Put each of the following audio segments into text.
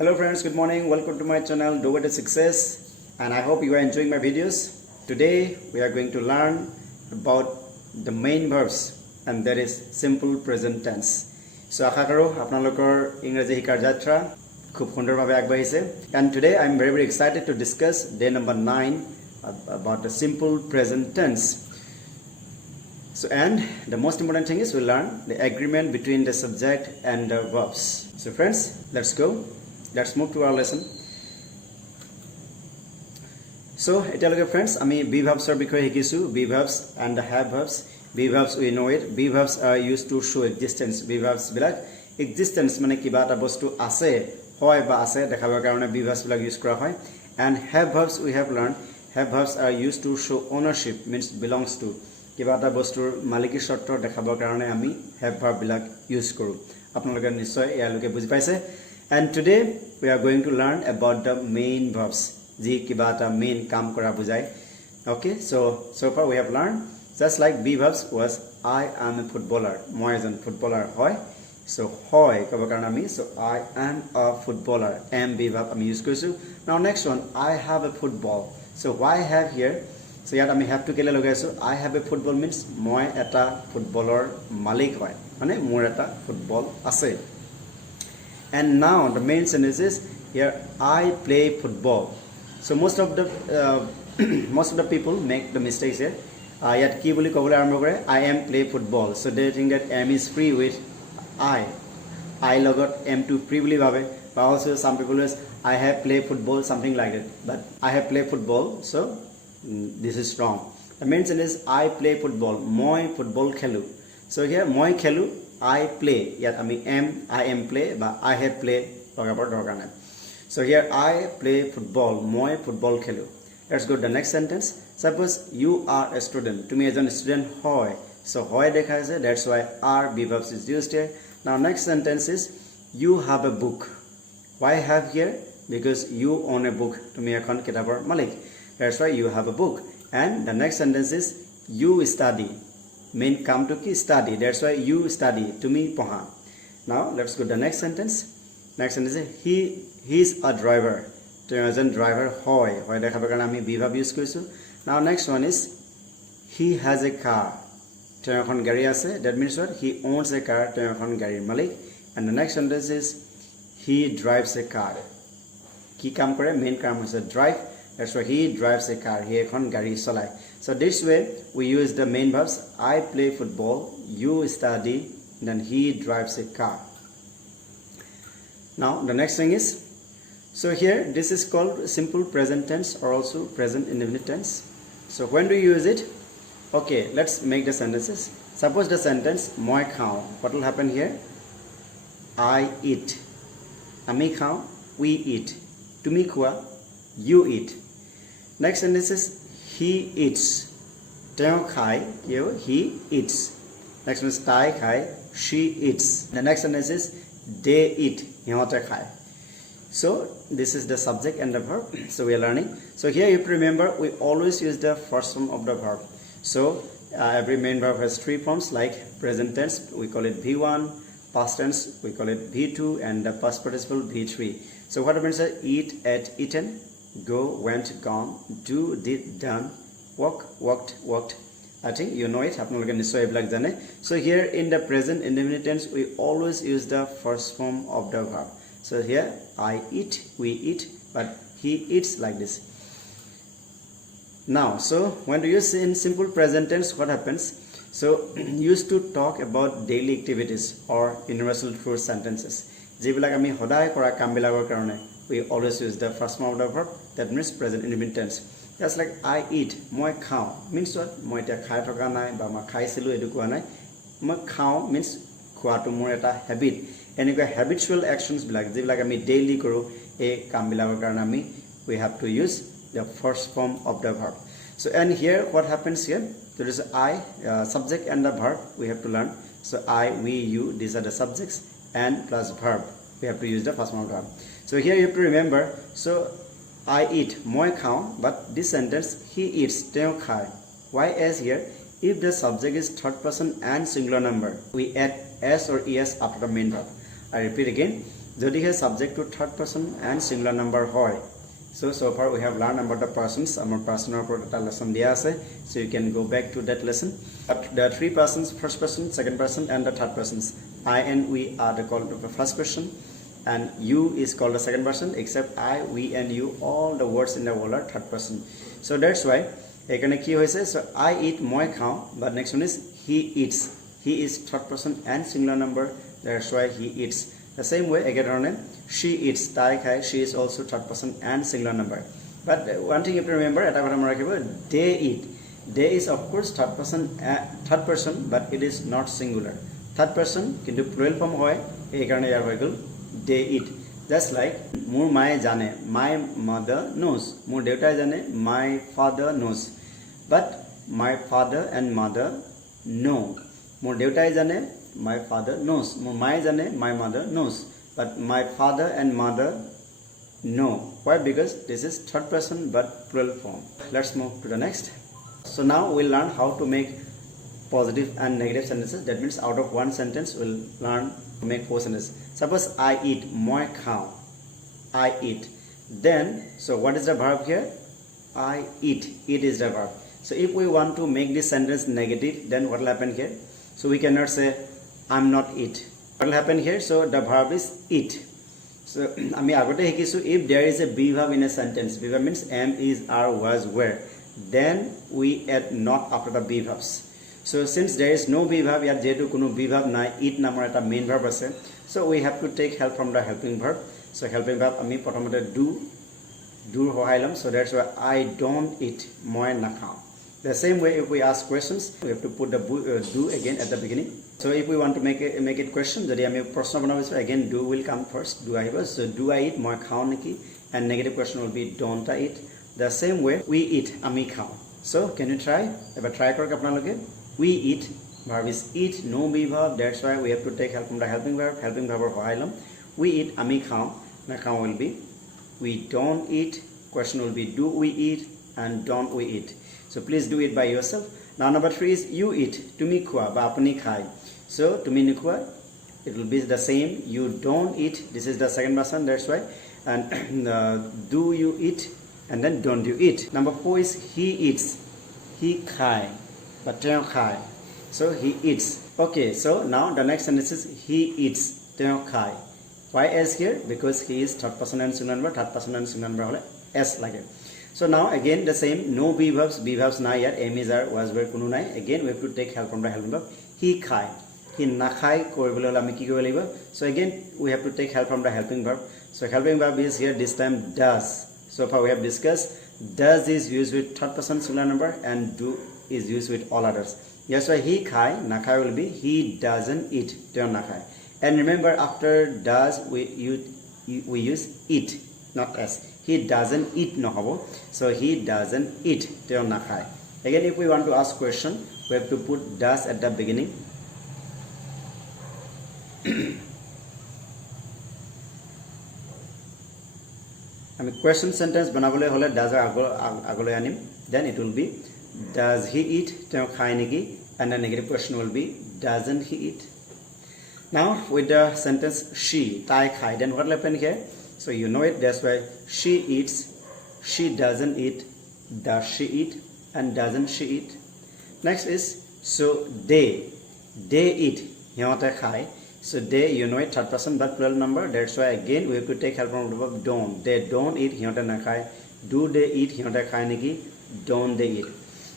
Hello friends, good morning. Welcome to my channel Dover to Success, and I hope you are enjoying my videos. Today we are going to learn about the main verbs, and that is simple present tense. So আশা কৰো আপোনালোকৰ ইংৰাজী শিকাৰ যাত্ৰা খুব সুন্দৰভাৱে আগবাঢ়িছে, and today I am very excited to discuss day number 9 about the simple present tense. So and the most important thing is we learn the agreement between the subject and the verbs. So friends, let's go. Let's move to our lesson. So, etalage friends, ami be verbs or bikhoye hikisu. Be verbs and the have verbs. Be verbs we know it. Be verbs are used to show existence. Be verbs bilak existence mane kiba eta bostu ase hoy ba ase dekhabar karone be verbs bilak use kora hoy. And have verbs we have learned. Have verbs are used to show ownership, means belongs to. Kiba eta bostur maliki shortor dekhabar karone ami have verb bilak use koru. Apnaloke nishoy eyaloke buji paise. And today we are going to learn about the main verbs. Ji kibata main kam kora bujai. Okay, so far we have learned just like be verbs was I am a footballer. Moi is a footballer hoy. So hoy kobo karon ami so I am a footballer. Am be verb ami use koisu. Now next one I have a football. So why have here? So yat ami have to kele logaisu. I have a football means moi eta footballer malik hoy. Mane mor eta football ase. And now the main sentence is here I play football. So most of the people make the mistakes here. Yat ki boli kobole arambo kore I am play football. So they think that am is free with I logot am to free boli bhabe. But also some people is I have play football, something like that. But I have play football, so this is wrong. The main sentence is I play football. Moi football khelu. So here moi khelu I play. Yet I am play, but I have play. So here I play football. Moi football khelu. Let's go to the next sentence. Suppose you are a student. To me as a student hoy. So hoy dekha ase. That's why are be verbs is used here. Now next sentence is you have a book. Why have here? Because you own a book. To me ekhon kitabor malik. That's why you have a book. And the next sentence is you study. Main come to ki study. That's why you study. To me poha. Now let's go to the next sentence. Next sentence is he is a driver. To as a driver hoy. Hoy dekhabar karone ami be verb use koisu. Now next one is he has a car. To ekhon gari ase. That means what? He owns a car. To ekhon gari malik. And the next sentence is he drives a car. Ki kam kore main kam is a drive. That's why he drives a car. He ekhon gari solai. So this way we use the main verbs. I play football, you study, then he drives a car. Now the next thing is, so here this is called simple present tense or also present indefinite tense. So when do you use it? Okay, let's make the sentences. Suppose the sentence moi khao. What will happen here? I eat. Ami khao, we eat. Tumi khua, you eat. Next sentence is he eats. Teo khai, he eats. Next one is tai khai, she eats. The next sentence is they eat. Hihote khai. So this is the subject and the verb. So we are learning. So here you have to remember we always use the first form of the verb. So every main verb has three forms like present tense, we call it V1, past tense, we call it V2, and the past participle V3. So what happens is eat, ate, eaten, go, went, gone, do, did, done, walk, walked, walked. I think you know it. So here in the present indefinite tense, we always use the first form of the verb. So here I eat, we eat, but he eats like this. Now, so when do you say in simple present tense, what happens? So used to talk about daily activities or universal truth sentences. Jibilak ami hodai kora kam bilagor karone we always use the first form of the verb. That means present indefinite tense. Just like I eat, moi khao means what? Moi ta khai thoka nai ba ma khaisilu edu koa nai. Moi khao means khwa to mor eta habit. Eniko habitual actions bilak jibilak ami daily koru e kam bilagor karone ami we have to use the first form of the verb. So and here what happens here? There is I subject and the verb we have to learn. So I, we, you, these are the subjects and plus verb. We have to use the first form of the verb. So here you have to remember. So I eat, moi khao, but this sentence he eats, teo khai. Why as here? If the subject is third person and singular number, we add s or es after the main verb. I repeat again. যদিহে subject to third person and singular number হয় so far we have learned about the persons among personal product lesson dia ase so you can go back to that lesson but there are three persons first person second person and the third persons I and we are the called the first person and you is called the second person except I we and you all the words in the world are third person so that's why ekane ki hoise so I eat moi khao but next one is he eats he is third person and singular number that's why he eats the same way again she eats tai khai she is also third person and singular number but one thing you have to remember eta kotha mora rakibo they eat they is of course third person but it is not singular third person kintu plural form hoy ei karone yar hoy gol they eat just like mur mai jane my mother knows mur deutai jane my father knows but my father and mother know mur deutai jane my father knows mur mai jane my mother knows but my father and mother know why because this is third person but plural form let's move to the next so now we'll learn how to make positive and negative sentences that means out of one sentence we'll learn to make four sentences suppose I eat moi khao I eat then so what is the verb here I eat it is the verb so if we want to make this sentence negative then what will happen here so we cannot say I'm not eat what will happen here so the verb is eat so ami agote hikisu if there is a be verb in a sentence be verb means am is are was were then we add not after the be verbs so since there is no be verb yet jetu kono be verb nai eat namor eta main verb ase so we have to take help from the helping verb so helping verb ami protomote do hohailam so that's why I don't eat moi nakhao the same way if we ask questions we have to put the do again at the beginning so if we want to make it question jodi ami proshno banabisu again do will come first do ahibo so do I eat moi khao neki and negative question will be don't I eat the same way we eat ami khao so can you try eba try korok apnaloke we eat verb is eat no be verb that's why we have to take help from the helping verb or hohailam we eat ami khao na khao will be we don't eat question will be do we eat and don't we eat so please do it by yourself now number 3 is you eat tumi khua ba apni khai so tumi nikhua it will be the same you don't eat this is the second person that's why and do you eat and then don't you eat number 4 is he eats he khai but teo khai so he eats okay so now the next sentence is he eats teo khai why s here because he is third person and singular number third person and singular number hole s lage so now again the same no be verbs na yet am is are was were kuno nai again we have to take help from the helping verb he khai he nakhai koribole ami ki koribo laibo so again we have to take help from the helping verb so helping verb is here this time does so far we have discussed does is used with third person singular number and do is used with all others yes why he khai nakhai will be he doesn't eat teo nakhai and remember after does we use eat not s he doesn't eat no hobo so he doesn't eat teo nakhai again if we want to ask question we have to put does at the beginning ami question sentence banabole hole does agole anim then it will be does he eat teo khai niki and the negative question will be doesn't he eat now with the sentence she tai khai then what will happen here so you know it that's why she eats she doesn't eat does she eat and doesn't she eat next is so they eat hiote khai so they you know it third person but plural number that's why again we have to take help from the verb don't they don't eat hiote na khai do they eat hiote khai niki don't they eat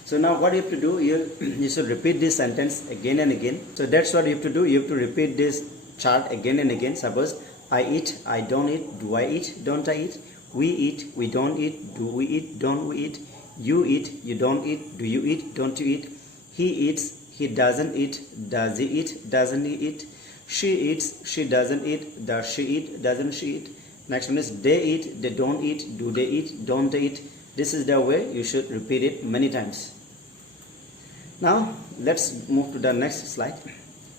so now what you have to do you should repeat this sentence again and again so that's what you have to do you have to repeat this chart again and again suppose I eat I don't eat do I eat don't I eat we eat we don't eat do we eat don't we eat you eat you don't eat do you eat don't you eat he eats he doesn't eat does he eat doesn't he eat she eats she doesn't eat does she eat doesn't she eat next one is they eat they don't eat do they eat don't they eat this is the way you should repeat it many times now let's move to the next slide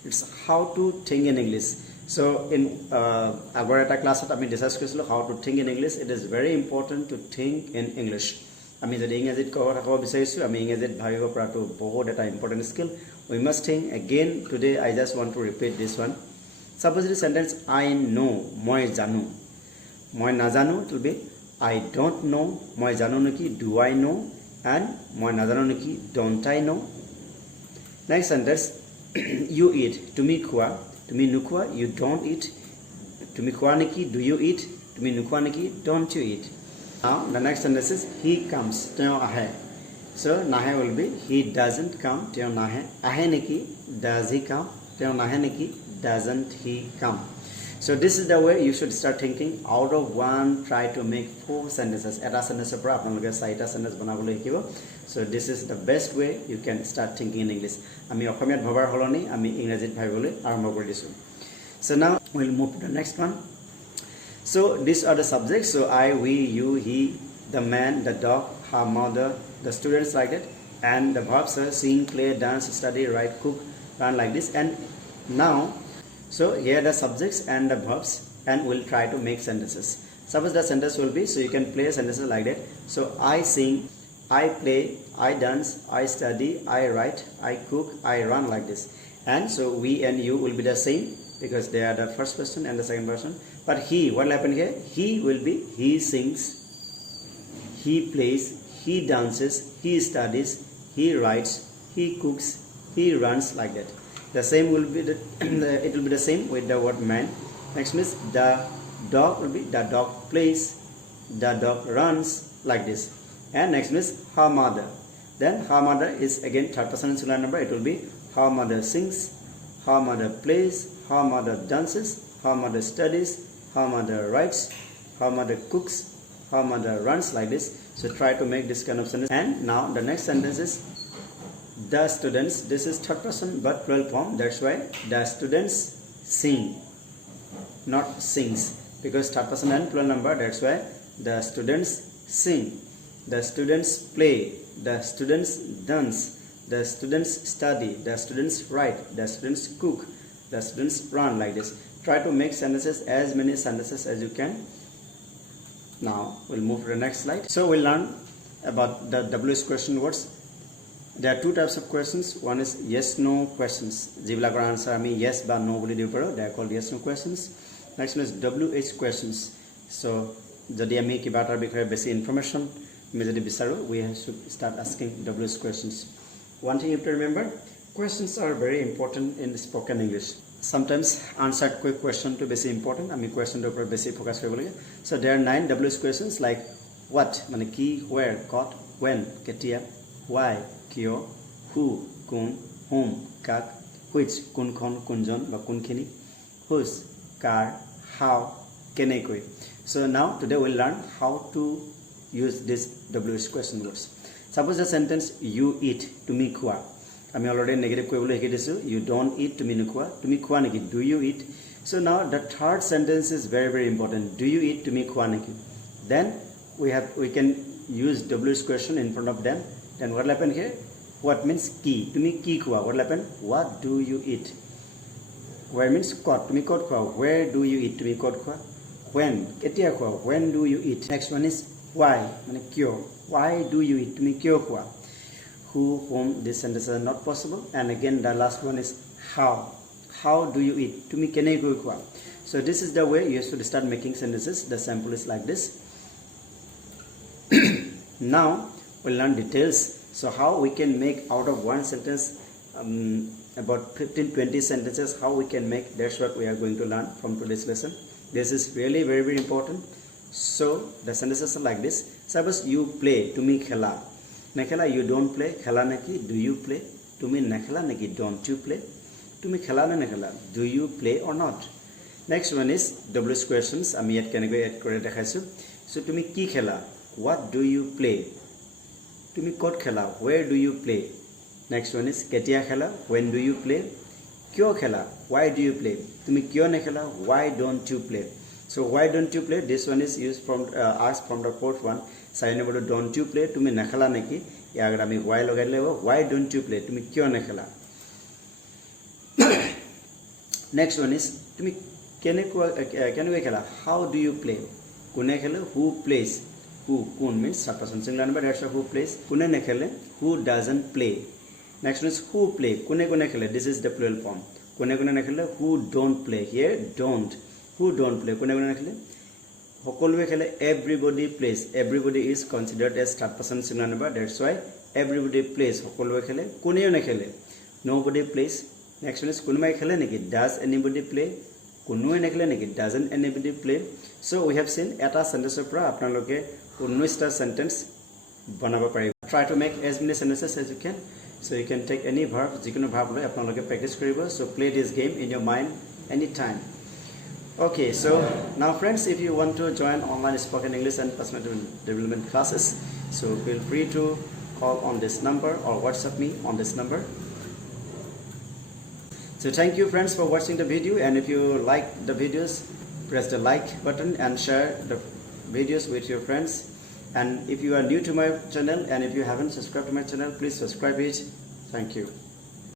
it's how to think in English so in our class আমি discuss কৰিছিলো how to think in English it is very important to think in English আমি যদি ইংৰাজীত কথা ক'ব বিচাৰিছো আমি ইংৰাজীত ভাবিব পৰাটো বহুত এটা important skill we must think again today I just want to repeat this one Suppose the sentence I know, moi janu. Moi na janu, it will be I don't know, moi janu neki, do I know, and moi na janu neki, don't I know. Next sentence, you eat, tumi khua, tumi nukhua, you don't eat. Tumi khua neki, do you eat? Tumi nukhua neki, don't you eat? Now the next sentence is he comes, teo ahe. So nahe will be he doesn't come, teo nahe. Ahe neki, does he come? Teo nahe neki, doesn't he come? So this is the way you should start thinking. Out of one, try to make 4 sentences. Eta sentence pra apnaloke 4ta sentence banabole hikibo. So this is the best way you can start thinking in English. Ami Okhomiyat bhabar holoni ami Ingrazit bhabibole arambho kori disu. So now we'll move to the next one. So these are the subjects. So I, we, you, he, the man, the dog, her mother, the students like that. And the verbs are sing, play, dance, study, write, cook, run like this. And now, so here are the subjects and the verbs, and we'll try to make sentences. Suppose the sentence will be, so you can play sentences like that. So I sing, I play, I dance, I study, I write, I cook, I run like this. And so we and you will be the same because they are the first person and the second person. But he, what will happen here? He will be, he sings, he plays, he dances, he studies, he writes, he cooks, he runs like that. The same will be it will be the same with the word man. Next means the dog will be the dog plays, the dog runs like this. And next means her mother. Then her mother is again third person singular number. It will be her mother sings, her mother plays, her mother dances, her mother studies, her mother writes, her mother cooks, her mother runs like this. So try to make this kind of sentence. And now the next sentence is the students. This is third person but plural form. That's why the students sing, not sings, because third person and plural number. That's why the students sing, the students play, the students dance, the students study, the students write, the students cook, the students run like this. Try to make sentences, as many sentences as you can. Now we'll move to the next slide. So we'll learn about the WH question words. There are 2 types of questions. One is yes no questions. Jibilakor answer ami yes ba no boli dibo paro. They are called yes no questions. Next one is WH questions. So jodi ami kiba tar bikhoye beshi information me jodi bisaru, we should start asking WH questions. One thing you have to remember, questions are very important in spoken English. Sometimes answered quick question to beshi important. Ami question to upor beshi focus koribo lage. So there are 9 WH questions like what mane ki, where, got, when, ketia, why, kyo, who, kun, whom, kak, which, kunkhon, kunjon ba kunkhini, whose, kar, how, kenekoi. So now today we'll learn how to use this WH question words. Suppose the sentence you eat, tumi khua. Ami already negative koi bole hiki disu. You don't eat, tumi nukhua. Tumi khua neki, do you eat? So now the third sentence is very very important. Do you eat, tumi khua neki? Then we can use WH question in front of them. Then what will happen here? What means ki? Tumi ki khua. What will happen? What do you eat? Where means kot. Tumi kot khua. Where do you eat? Tumi kot khua. When? Ketia khua. When do you eat? Next one is why. Mane kyo. Why do you eat? Tumi kyo khua. Who, whom, these sentences are not possible. And again the last one is how. How do you eat? Tumi kene koi khua. So this is the way you should start making sentences. The sample is like this. Now we'll learn details. So how we can make out of one sentence about 15-20 sentences, how we can make. That's what we are going to learn from today's lesson. This is really very very important. So the sentences are like this. Suppose you play, tumi khela. Nekhela, you don't play. Khela neki, do you play? Tumi nekhela neki, don't you play? Tumi khela na nekhela, do you play or not? Next one is WH questions. Ami yat kenegoi add kore dekhaisu. So tumi ki khela? What do you play? Tumi kot khela? Where do you play? Next one is ketia khela? When do you play? Kyo khela? Why do you play? Tumi kyo nekhela? Why don't you play? So why don't you play? This one is used from asked from the fourth one. Sign about don't you play? Tumi nekhela neki? Ya agar ami why logai lebo? Why don't you play? Tumi kyo nekhela? Next one is tumi kene khela? How do you play? Kune khela? Who plays? Who, kun means third person singular number. That's who plays. Kune nekhele? Who doesn't play? Next one is who play? Kune khele? This is the plural form. কোনে কোনে নেখেলে who don't play here don't who don't play কোনে কোনে নেখেলে সকলোৱে খেলে everybody plays everybody is considered as third person singular number that's why everybody plays সকলোৱে খেলে কোনেও নেখেলে nobody plays next one is কোনোবাই খেলে নেকি does anybody play কোনোৱে নেখেলে নেকি doesn't anybody play so we have seen এটা সেন্টেন্সৰ পৰা আপোনালোকে 19টা সেন্টেন্স বনাব পাৰিব try to make as many sentences as you can so you can take any verb যিকোনো verb লৈ আপোনালোকে প্ৰেক্টিস কৰিব so play this game in your mind anytime okay so now friends if you want to join online spoken English and personal development classes so feel free to call on this number or WhatsApp me on this number so thank you friends for watching the video and if you like the videos press the like button and share the videos with your friends and if you are new to my channel and if you haven't subscribed to my channel please subscribe it thank you